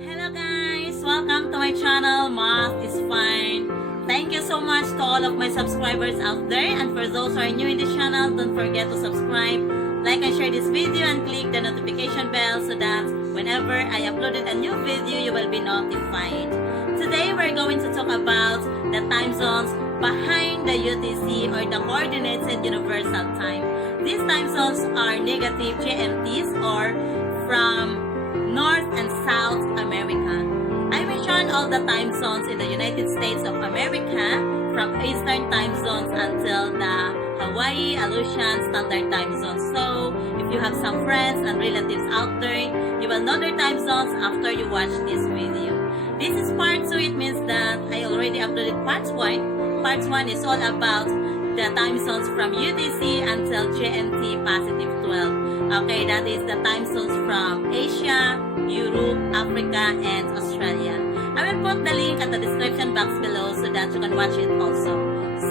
Hello guys! Welcome to my channel, Math is Fine. Thank you so much to all of my subscribers out there, and for those who are new in this channel, don't forget to subscribe, like and share this video, and click the notification bell so that whenever I uploaded a new video, you will be notified. Today, we're going to talk about the time zones behind the UTC, or the Coordinated Universal Time. These time zones are negative GMTs, or from North and South America. I mentioned all the time zones in the United States of America, from Eastern time zones until the Hawaii Aleutian Standard Time Zone. So, if you have some friends and relatives out there, you will know their time zones after you watch this video. This is part 2. It means that I already uploaded part 1. Part 1 is all about the time zones from UTC until GMT positive 12. Okay, that is the time zones from Asia, Europe, Africa, and Australia. I will put the link at the description box below so that you can watch it also.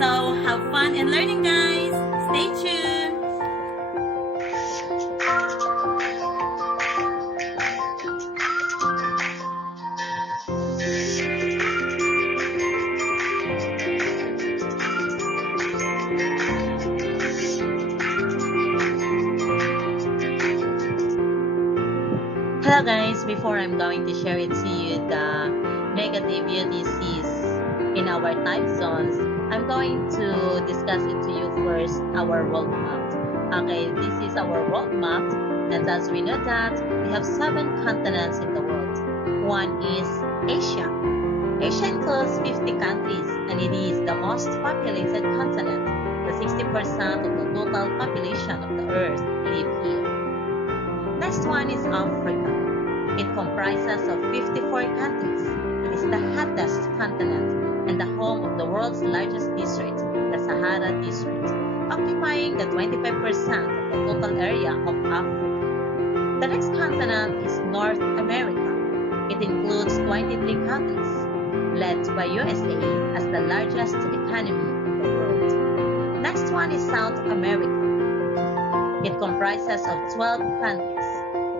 So, have fun in learning, guys! Stay tuned! Hello guys, before I'm going to share it to you the negative UTCs in our time zones, I'm going to discuss it to you first, our world map. Okay, this is our world map, and as we know that, we have 7 continents in the world. One is Asia. Asia includes 50 countries, and it is the most populated continent. The 60% of the total population of the earth live here. Next one is Africa. It comprises of 54 countries. It is the hottest continent and the home of the world's largest desert, the Sahara Desert, occupying the 25% of the total area of Africa. The next continent is North America. It includes 23 countries, led by USA as the largest economy in the world. Next one is South America. It comprises of 12 countries.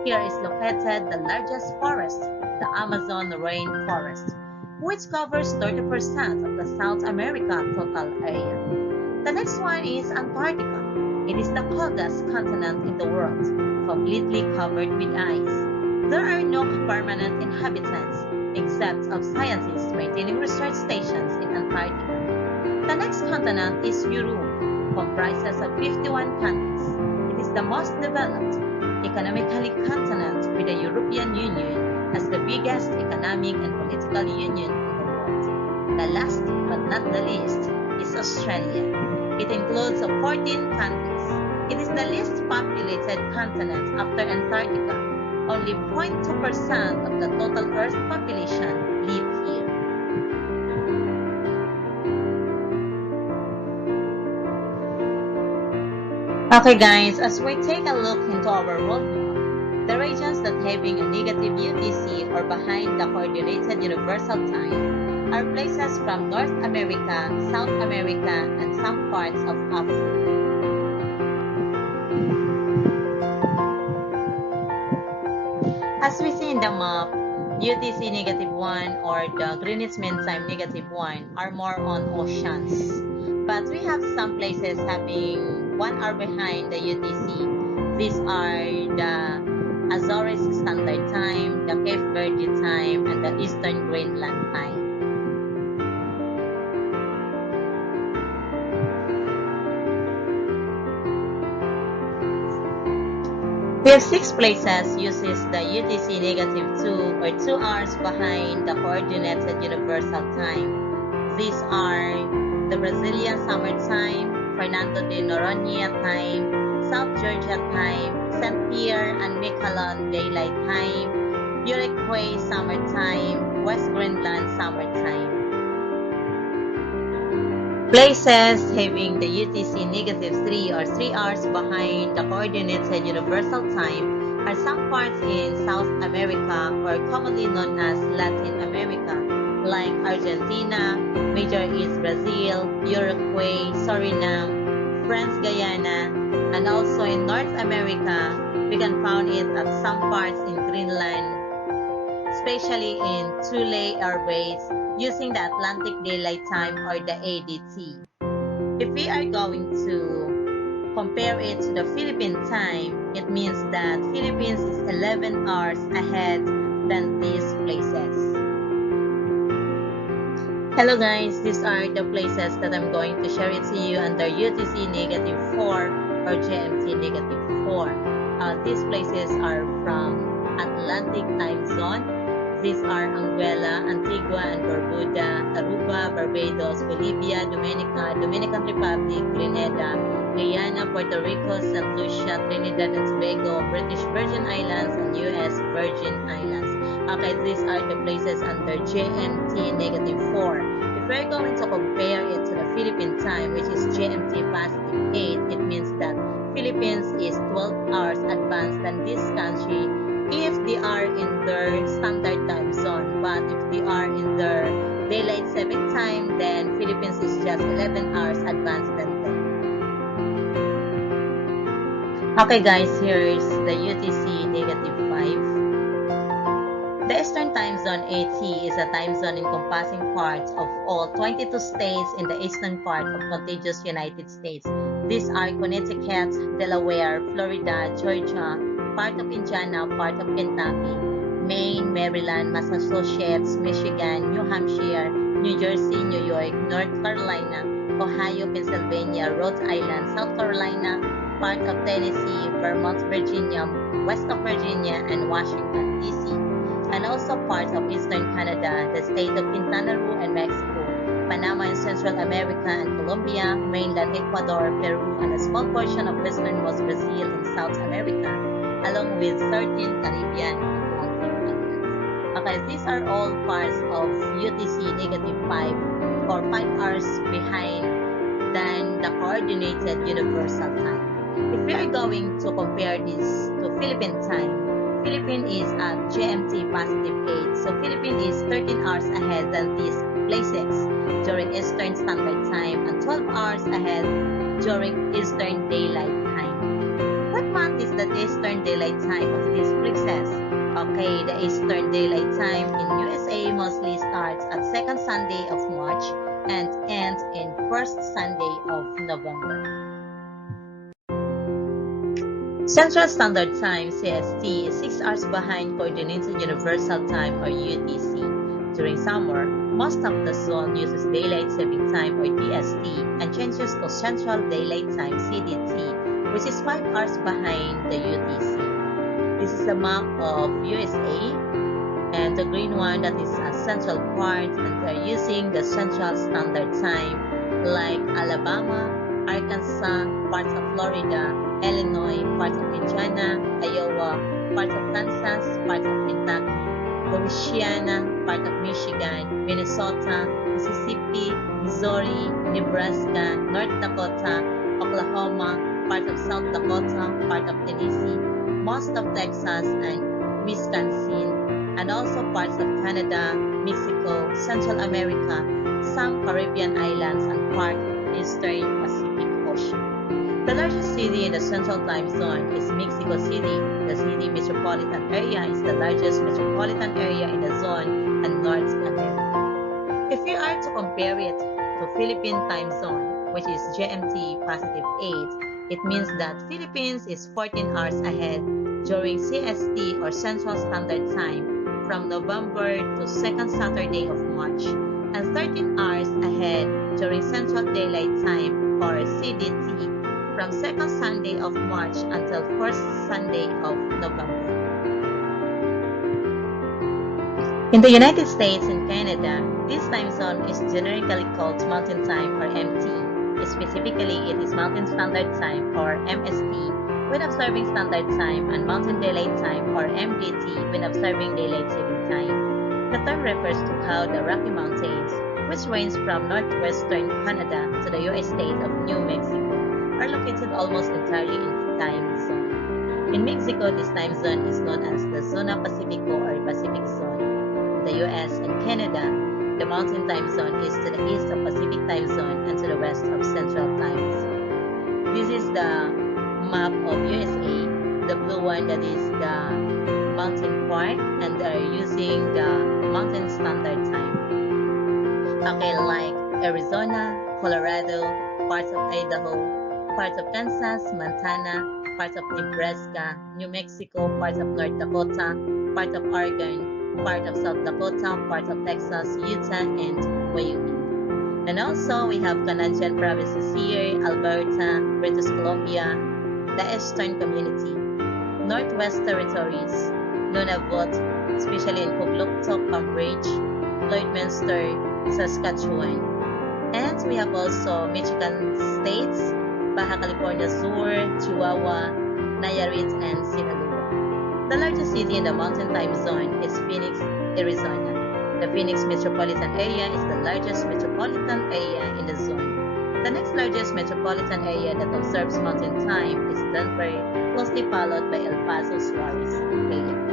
Here is located the largest forest, the Amazon rainforest, which covers 30% of the South America total area. The next one is Antarctica. It is the coldest continent in the world, completely covered with ice. There are no permanent inhabitants, except of scientists maintaining research stations in Antarctica. The next continent is Europe, comprises of 51 countries. It is the most developed economically continent, with the European Union as the biggest economic and political union in the world. The last but not the least is Australia. It includes 14 countries. It is the least populated continent after Antarctica. Only 0.2% of the total Earth population live here. Okay guys, as we take a look into our world map, the regions that having a negative UTC, or behind the Coordinated Universal Time, are places from North America, South America, and some parts of Africa. As we see in the map, UTC -1 or the Greenwich Mean Time -1 are more on oceans. But we have some places having 1 hour behind the UTC. These are the Azores Standard Time, the Cape Verde Time, and the Eastern Greenland Time. We have 6 places uses the UTC -2 or 2 hours behind the Coordinated Universal Time. These are the Brazilian Summer Time, Fernando de Noronha Time, South Georgia Time, St. Pierre and Miquelon Daylight Time, Uruguay Summer Time, West Greenland Summer Time. Places having the UTC -3 or 3 hours behind the Coordinated Universal Time are some parts in South America, or commonly known as Latin America, like Argentina, Major East Brazil, Uruguay, Suriname, French Guyana, and also in North America, we can find it at some parts in Greenland, especially in two-lay airways using the Atlantic Daylight Time or the ADT. If we are going to compare it to the Philippine time, it means that Philippines is 11 hours ahead than these places. Hello guys, these are the places that I'm going to share it to you under UTC -4 or GMT -4. These places are from Atlantic time zone. These are Anguilla, Antigua and Barbuda, Aruba, Barbados, Bolivia, Dominica, Dominican Republic, Grenada, Guyana, Puerto Rico, St. Lucia, Trinidad and Tobago, British Virgin Islands, and U.S. Virgin Islands. Okay, these are the places under GMT -4. If we're going to compare it to the Philippine time, which is GMT +8, it means that Philippines is 12 hours advanced than this country if they are in their standard time zone. But if they are in their daylight saving time, then Philippines is just 11 hours advanced than them. Okay guys, here's the UTC -5. The Eastern Time Zone AT is a time zone encompassing parts of all 22 states in the eastern part of contiguous United States. These are Connecticut, Delaware, Florida, Georgia, part of Indiana, part of Kentucky, Maine, Maryland, Massachusetts, Michigan, New Hampshire, New Jersey, New York, North Carolina, Ohio, Pennsylvania, Rhode Island, South Carolina, part of Tennessee, Vermont, Virginia, west of Virginia, and Washington, D.C., and also parts of Eastern Canada, the state of Quintana Roo and Mexico, Panama in Central America and Colombia, mainland Ecuador, Peru, and a small portion of westernmost Brazil in South America, along with 13 Caribbean and Atlantic islands. Okay, these are all parts of UTC -5 or 5 hours behind than the Coordinated Universal Time. If we are going to compare this to Philippine time, Philippines is at GMT +8, so Philippines is 13 hours ahead than these places during Eastern Standard Time and 12 hours ahead during Eastern Daylight Time. What month is the Eastern Daylight Time of these places? Okay, the Eastern Daylight Time in USA mostly starts at second Sunday of March and ends in first Sunday of November. Central Standard Time (CST) is 6 hours behind Coordinated Universal Time or UTC. During summer, most of the zone uses Daylight Saving Time or DST and changes to Central Daylight Time (CDT), which is 5 hours behind the UTC. This is a map of USA, and the green one that is a central part, and they're using the Central Standard Time like Alabama, Arkansas, parts of Florida, Illinois, parts of Indiana, Iowa, parts of Kansas, parts of Kentucky, Louisiana, part of Michigan, Minnesota, Mississippi, Missouri, Nebraska, North Dakota, Oklahoma, part of South Dakota, part of Tennessee, most of Texas and Wisconsin, and also parts of Canada, Mexico, Central America, some Caribbean islands, and part of Eastern Pacific Ocean. The largest city in the Central Time Zone is Mexico City. The city metropolitan area is the largest metropolitan area in the zone and North America. If we are to compare it to Philippine Time Zone, which is GMT +8, it means that Philippines is 14 hours ahead during CST or Central Standard Time from November to second Saturday of March, and 13 hours ahead during Central Daylight Time or CDT from second Sunday of March until first Sunday of November. In the United States and Canada, this time zone is generically called Mountain Time or MT. Specifically, it is Mountain Standard Time or MST when observing Standard Time and Mountain Daylight Time or MDT when observing Daylight Saving Time. The term refers to how the Rocky Mountains, which range from northwestern Canada to the U.S. state of New Mexico, are located almost entirely in the time zone. In Mexico, this time zone is known as the Zona Pacifico or Pacific Zone. In the US and Canada, the Mountain Time Zone is to the east of Pacific Time Zone and to the west of Central Time Zone. This is the map of USA. The blue one that is the mountain part, and they're using the Okay, like Arizona, Colorado, parts of Idaho, parts of Kansas, Montana, parts of Nebraska, New Mexico, parts of North Dakota, parts of Oregon, part of South Dakota, parts of Texas, Utah, and Wyoming. And also, we have Canadian provinces here, Alberta, British Columbia, the Eastern Community, Northwest Territories, Nunavut, especially in Kugluktok, Cambridge, Lloydminster, Saskatchewan. And we have also Michigan states, Baja California Sur, Chihuahua, Nayarit, and Sinaloa. The largest city in the Mountain Time Zone is Phoenix, Arizona. The Phoenix metropolitan area is the largest metropolitan area in the zone. The next largest metropolitan area that observes Mountain Time is Denver, closely followed by El Paso Suarez area.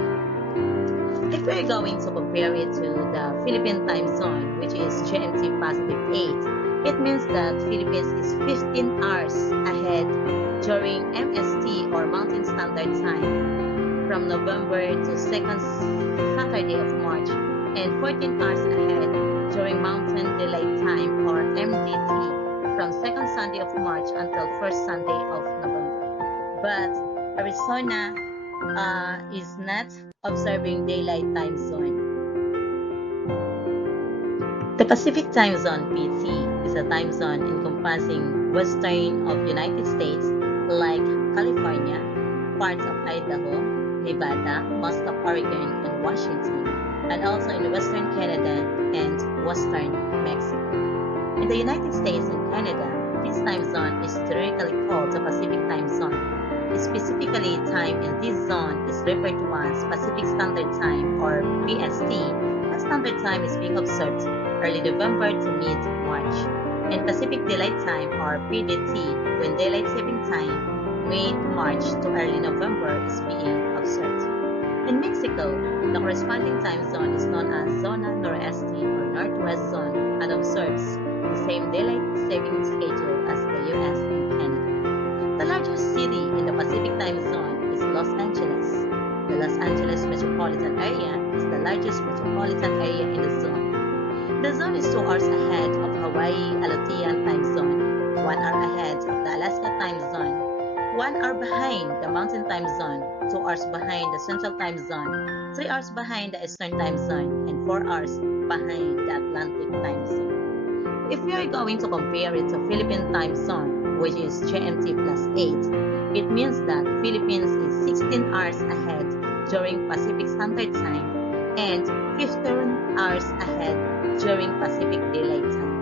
If we're going to compare it to the Philippine time zone, which is GMT positive 8, it means that Philippines is 15 hours ahead during MST or Mountain Standard Time from November to 2nd Saturday of March and 14 hours ahead during Mountain Daylight Time or MDT from 2nd Sunday of March until 1st Sunday of November. But Arizona is not observing daylight time zone. The Pacific time zone PT is a time zone encompassing western of United States like California, parts of Idaho, Nevada, most of Oregon and Washington, and also in western Canada and western Mexico. In the United States and Canada, this time zone is theoretically called the Pacific time zone. Specifically, time in this zone is referred to as Pacific Standard Time or PST, when Standard Time is being observed early November to mid-March, and Pacific Daylight Time or PDT, when Daylight Saving Time mid-March to early November is being observed. In Mexico, the corresponding time zone is known as Zona Noreste or Northwest Zone and observes the same daylight saving schedule as the US and Canada. The largest city in the Pacific time zone is Los Angeles. The Los Angeles metropolitan area is the largest metropolitan area in the zone. The zone is 2 hours ahead of Hawaii Aleutian time zone, 1 hour ahead of the Alaska time zone, 1 hour behind the Mountain time zone, 2 hours behind the Central time zone, 3 hours behind the Eastern time zone, and 4 hours behind the Atlantic time zone. If we are going to compare it to Philippine time zone, which is GMT plus 8, it means that Philippines is 16 hours ahead during Pacific Standard Time and 15 hours ahead during Pacific Daylight Time.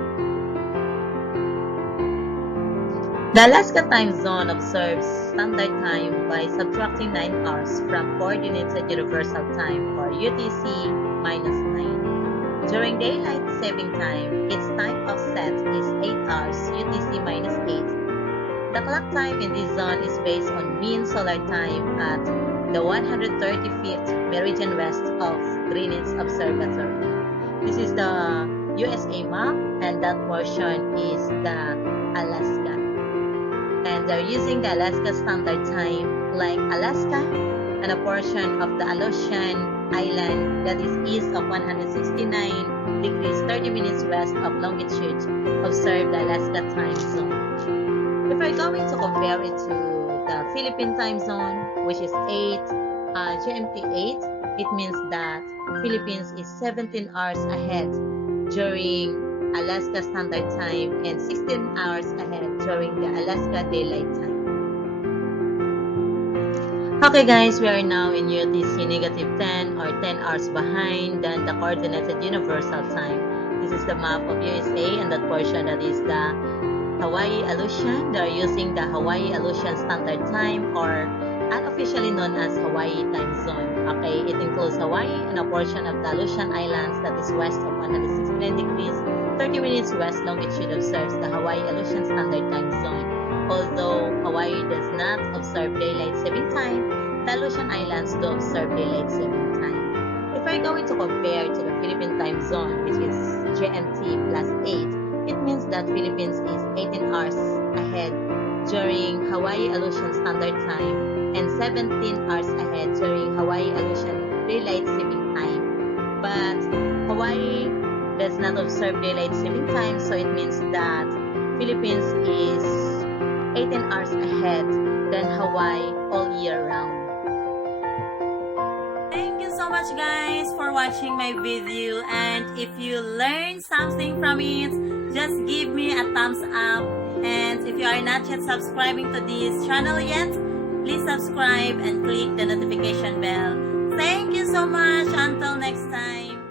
The Alaska time zone observes Standard Time by subtracting 9 hours from Coordinated Universal Time or UTC minus 9. During Daylight Saving Time, its time offset is 8 hours UTC minus 8. The clock time in this zone is based on mean solar time at the 135th meridian west of Greenwich Observatory. This is the USA map, and that portion is the Alaska. And they're using the Alaska Standard Time like Alaska and a portion of the Aleutian Island that is east of 169 degrees 30 minutes west of longitude observe the Alaska time zone. If we're going to compare it to the Philippine time zone, which is GMT 8, it means that Philippines is 17 hours ahead during Alaska Standard Time and 16 hours ahead during the Alaska Daylight Time. Okay guys, we are now in UTC negative 10 or 10 hours behind than the Coordinated Universal Time. This is the map of USA, and that portion that is the Hawaii Aleutian. They are using the Hawaii Aleutian Standard Time or unofficially known as Hawaii Time Zone. Okay, it includes Hawaii and a portion of the Aleutian Islands that is west of 169 degrees 30 minutes west longitude observes the Hawaii Aleutian Standard Time Zone. Although Hawaii does not observe daylight saving time, the Aleutian Islands do observe daylight saving time. If we're going to compare to the Philippine time zone, which is GMT plus 8, it means that Philippines is 18 hours ahead during Hawaii Aleutian Standard Time and 17 hours ahead during Hawaii Aleutian Daylight Saving Time. But Hawaii does not observe daylight saving time, so it means that Philippines is 18 hours ahead than Hawaii all year round. Thank you so much guys for watching my video, and if you learned something from it, just give me a thumbs up, and if you are not yet subscribing to this channel yet, please subscribe and click the notification bell. Thank you so much. Until next time.